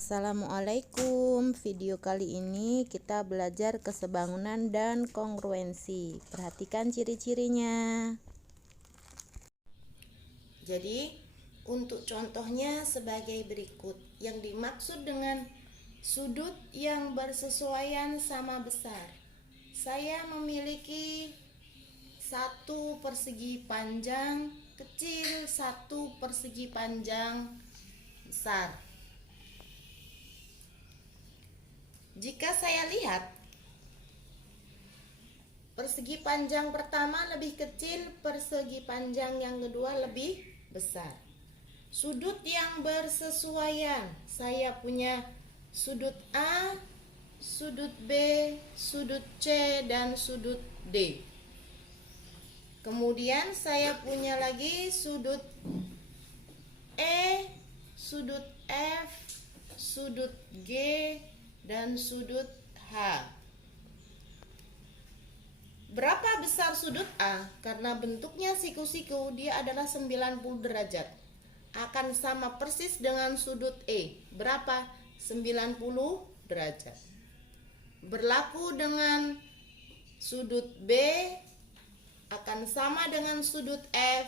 Assalamualaikum. Video kali ini kita belajar kesebangunan dan kongruensi. Perhatikan ciri-cirinya. Jadi, untuk contohnya sebagai berikut. Yang dimaksud dengan sudut yang bersesuaian sama besar. Saya memiliki satu persegi panjang kecil, satu persegi panjang besar. Jika saya lihat persegi panjang pertama lebih kecil, persegi panjang yang kedua lebih besar. Sudut yang bersesuaian, saya punya sudut A, sudut B, sudut C, dan sudut D. Kemudian saya punya lagi sudut E, sudut F, sudut G, dan sudut H. Berapa besar sudut A? Karena bentuknya siku-siku, dia adalah 90 derajat. Akan sama persis dengan sudut E. Berapa? 90 derajat. Berlaku dengan sudut B, akan sama dengan sudut F,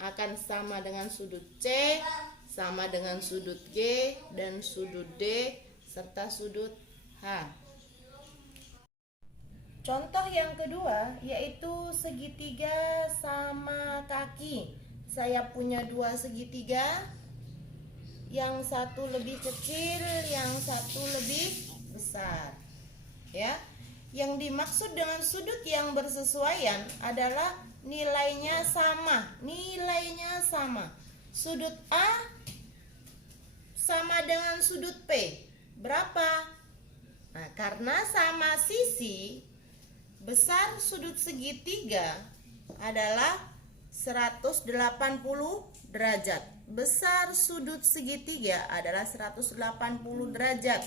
akan sama dengan sudut C, sama dengan sudut G, dan sudut D, serta sudut H. Contoh yang kedua yaitu segitiga sama kaki. Saya punya dua segitiga, yang satu lebih kecil, yang satu lebih besar. Ya, yang dimaksud dengan sudut yang bersesuaian adalah nilainya sama. Nilainya sama. Sudut A sama dengan sudut P. Berapa? Nah, karena sama sisi, besar sudut segitiga adalah 180 derajat. Besar sudut segitiga adalah 180 derajat.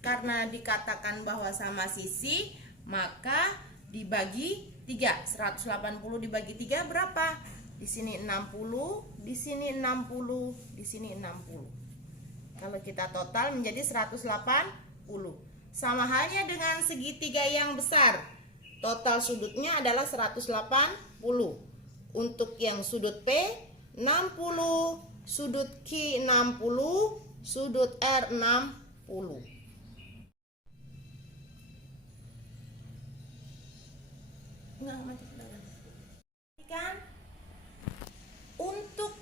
Karena dikatakan bahwa sama sisi, maka dibagi 3. 180 dibagi 3 berapa? Di sini 60, di sini 60, di sini 60. Kalau kita total menjadi 180. Sama halnya dengan segitiga yang besar. Total sudutnya adalah 180. Untuk yang sudut P 60, sudut Q 60, sudut R 60. Kan? Untuk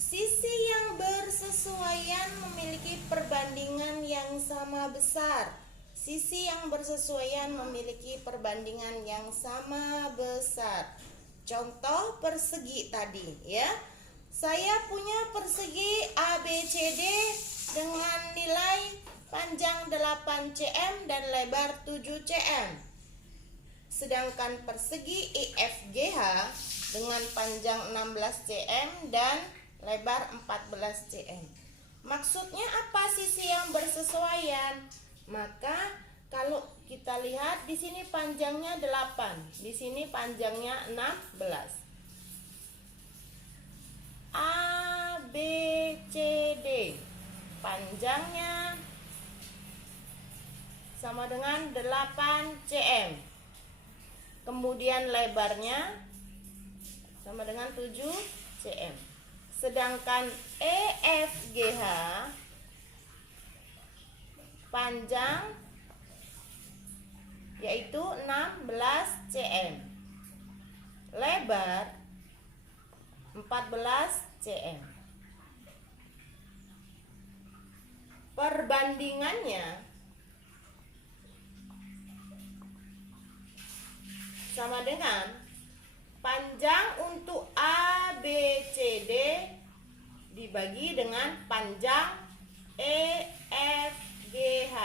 sisi yang bersesuaian memiliki perbandingan yang sama besar. Sisi yang bersesuaian memiliki perbandingan yang sama besar. Contoh persegi tadi ya. Saya punya persegi ABCD dengan nilai panjang 8 cm dan lebar 7 cm. Sedangkan persegi IFGH dengan panjang 16 cm dan lebar 14 cm. Maksudnya apa sisi yang bersesuaian? Maka kalau kita lihat di sini panjangnya 8, di sini panjangnya 16. A, B, C, D. Panjangnya sama dengan 8 cm. Kemudian lebarnya sama dengan 7 cm. Sedangkan EFGH panjang yaitu 16 cm, lebar 14 cm. Perbandingannya sama dengan panjang untuk ABCD dibagi dengan panjang EFGH.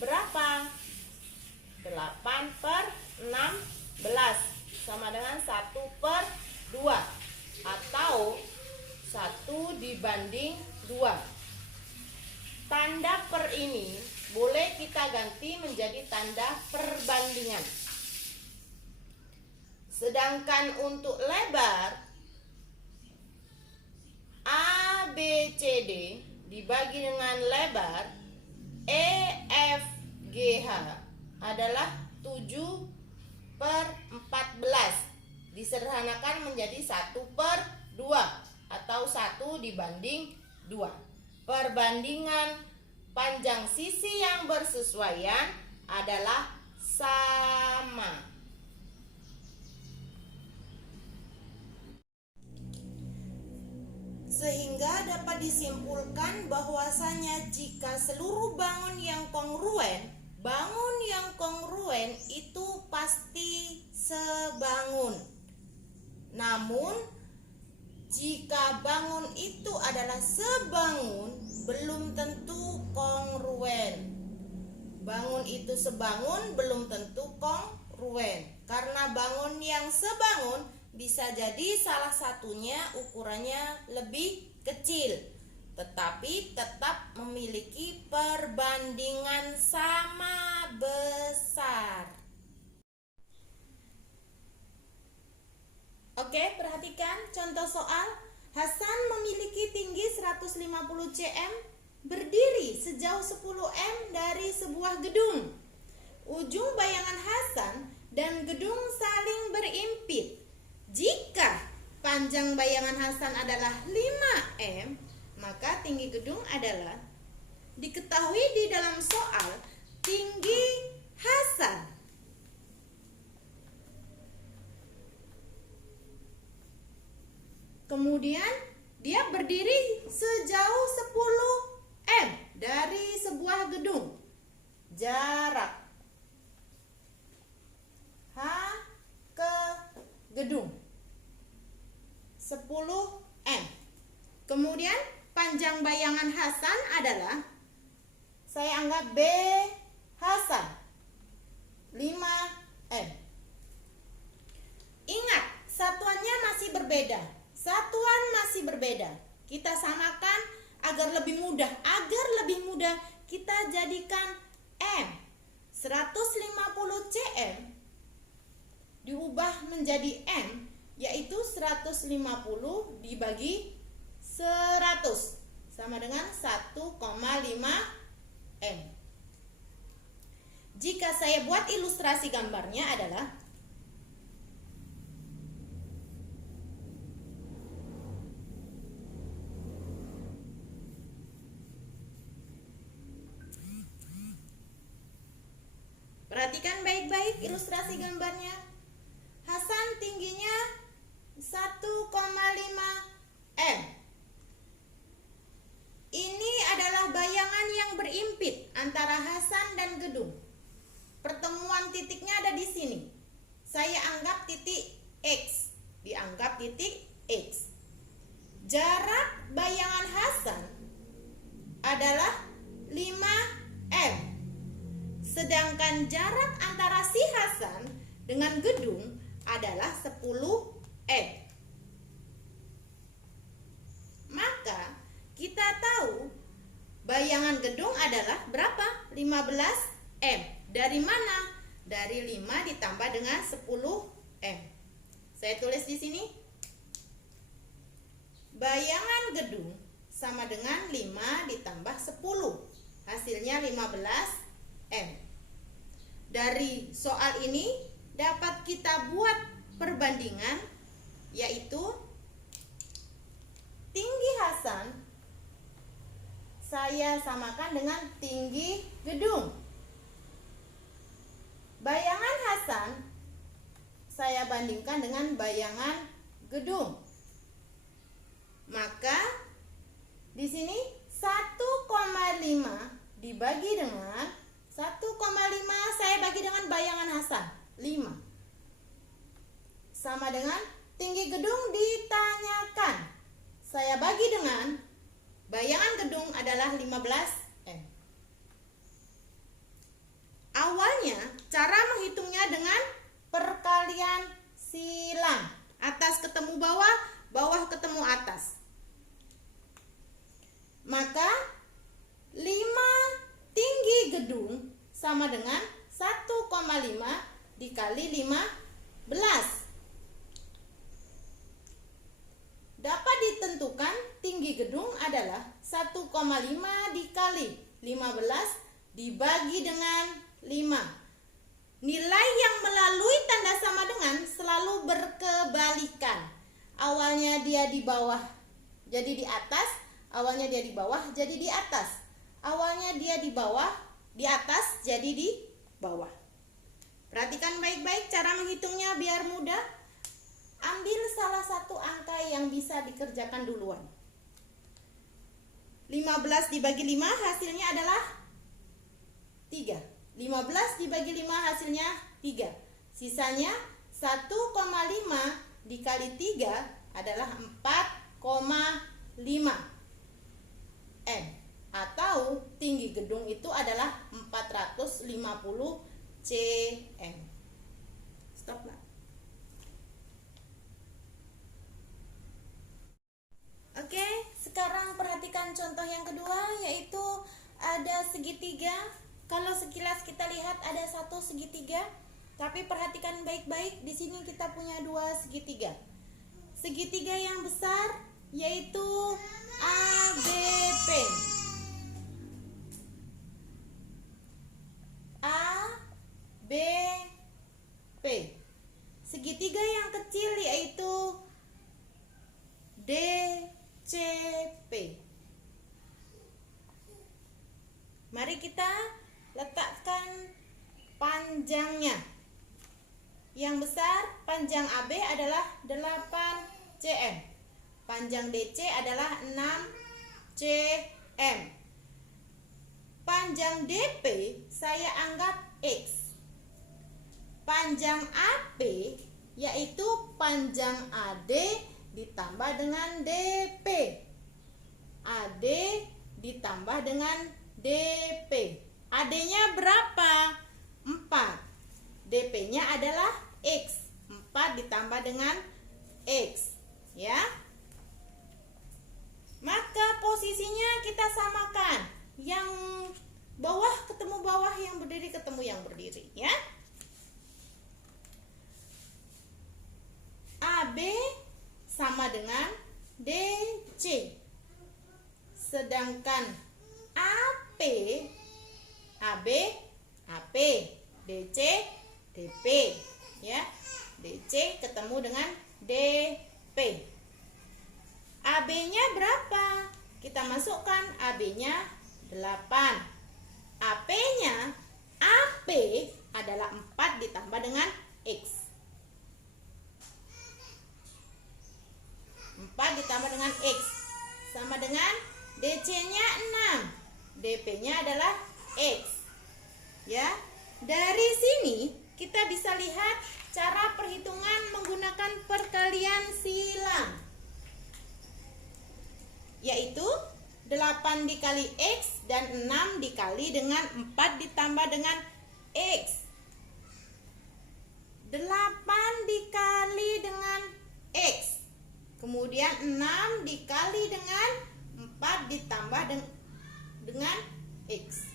Berapa? 8/16 sama dengan 1/2 atau 1/2. Tanda per ini boleh kita ganti menjadi tanda perbandingan. Sedangkan untuk lebar ABCD dibagi dengan lebar EFGH adalah 7/14. Disederhanakan menjadi 1/2 atau 1/2. Perbandingan panjang sisi yang bersesuaian adalah sama. Sehingga dapat disimpulkan bahwasanya jika seluruh bangun yang kongruen itu pasti sebangun. Namun jika bangun itu adalah sebangun, belum tentu kongruen. Bangun itu sebangun belum tentu kongruen. Karena bangun yang sebangun bisa jadi salah satunya ukurannya lebih kecil, tetapi tetap memiliki perbandingan sama besar. Oke, perhatikan contoh soal. Hasan memiliki tinggi 150 cm, berdiri sejauh 10 m dari sebuah gedung. Ujung bayangan Hasan dan gedung saling berimpit. Jika panjang bayangan Hasan adalah 5 m, maka tinggi gedung adalah, diketahui di dalam soal, tinggi Hasan. Kemudian dia berdiri sejauh 10 m dari sebuah gedung. Jarak H ke gedung 10 m. Kemudian panjang bayangan Hasan adalah, saya anggap B Hasan 5 m. Ingat, satuannya masih berbeda. Kita samakan agar lebih mudah. Kita jadikan M. 150 cm diubah menjadi M, yaitu 150 dibagi 100 sama dengan 1,5 M. Jika saya buat ilustrasi gambarnya adalah, perhatikan baik-baik ilustrasi gambarnya. Hasan tingginya 1,5 m. Ini adalah bayangan yang berimpit antara Hasan dan gedung. Pertemuan titiknya ada di sini. Saya anggap titik X. Dianggap titik X. Jarak bayangan Hasan adalah 5 m. Sedangkan jarak antara si Hasan dengan gedung adalah 10 m. Maka kita tahu bayangan gedung adalah berapa? 15 m. Dari mana? Dari 5 ditambah dengan 10 m. Saya tulis di sini. Bayangan gedung sama dengan 5 ditambah 10. Hasilnya 15 m. Dari soal ini dapat kita buat perbandingan, yaitu tinggi Hasan saya samakan dengan tinggi gedung. Bayangan Hasan saya bandingkan dengan bayangan gedung. Maka di sini 1,5 dibagi dengan 1,5 saya bagi dengan bayangan Hasan 5 sama dengan tinggi gedung ditanyakan. Saya bagi dengan bayangan gedung adalah 15 m. Awalnya cara menghitungnya dengan perkalian silang. Atas ketemu bawah, bawah ketemu atas. Maka 5 tinggi gedung sama dengan 1,5 dikali 15. Dapat ditentukan tinggi gedung adalah 1,5 dikali 15 dibagi dengan 5. Nilai yang melalui tanda sama dengan selalu berkebalikan. Awalnya dia di bawah, jadi di atas. Awalnya dia di bawah, jadi di atas. Awalnya dia di bawah, di atas, jadi di bawah. Perhatikan baik-baik cara menghitungnya biar mudah. Ambil salah satu angka yang bisa dikerjakan duluan. 15 dibagi 5 hasilnya adalah 3. 15 dibagi 5 hasilnya 3. Sisanya 1,5 dikali 3 adalah 4,5 M. Atau tinggi gedung itu adalah 450 cm. Stop lah. Oke, sekarang perhatikan contoh yang kedua, yaitu ada segitiga. Kalau sekilas kita lihat ada satu segitiga, tapi perhatikan baik-baik, di sini kita punya dua segitiga. Segitiga yang besar yaitu ABP. ABP. Segitiga yang kecil yaitu DCP. Mari kita letakkan panjangnya. Yang besar, panjang AB adalah 8 cm. Panjang DC adalah 6 cm. Panjang DP saya anggap X. Panjang AP yaitu panjang AD ditambah dengan DP. AD ditambah dengan DP. AD-nya berapa? 4. DP-nya adalah X. 4 ditambah dengan X, ya. Maka posisinya kita samakan. Yang bawah ketemu bawah, yang berdiri ketemu yang berdiri, ya. AB sama dengan DC. Sedangkan AP, AP, DC, DP, ya. DC ketemu dengan DP. AB-nya berapa? Kita masukkan AB-nya 8. AP-nya, AP adalah 4 ditambah dengan X. 4 ditambah dengan X sama dengan DC-nya 6. DP-nya adalah X. Ya. Dari sini kita bisa lihat cara perhitungan menggunakan perkalian silang. Yaitu 8 dikali X dan 6 dikali dengan 4 ditambah dengan X. 8 dikali dengan X. Kemudian 6 dikali dengan 4 ditambah dengan X.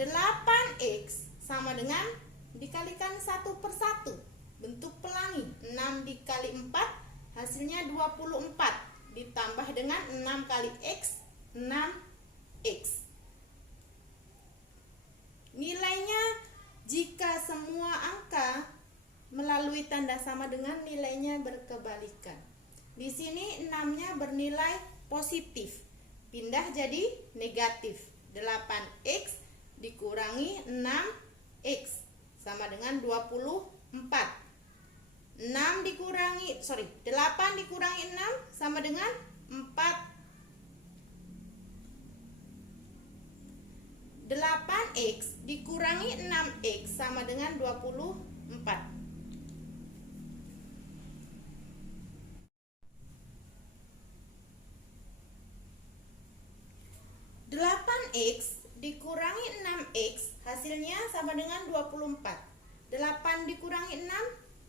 8X sama dengan dikalikan 1 per 1. Bentuk pelangi. 6 dikali 4 hasilnya 24. Ditambah dengan 6 kali X, 6X. Nilainya jika semua angka melalui tanda sama dengan nilainya berkebalikan. Di sini 6-nya bernilai positif, pindah jadi negatif. 8X dikurangi 6X sama dengan 24. 8 dikurangi 6 sama dengan 4. 8X dikurangi 6X sama dengan 24. 8X dikurangi 6X hasilnya sama dengan 24. 8 dikurangi 6,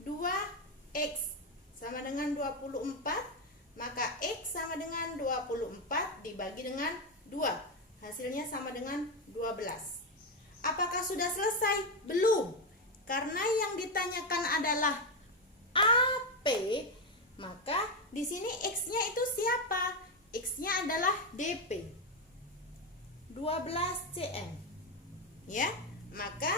2X sama dengan 24. Maka X sama dengan 24 dibagi dengan 2. Hasilnya sama dengan 12. Apakah sudah selesai? Belum. Karena yang ditanyakan adalah AP, maka di sini X-nya itu siapa? X-nya adalah DP. 12 cm. Ya, maka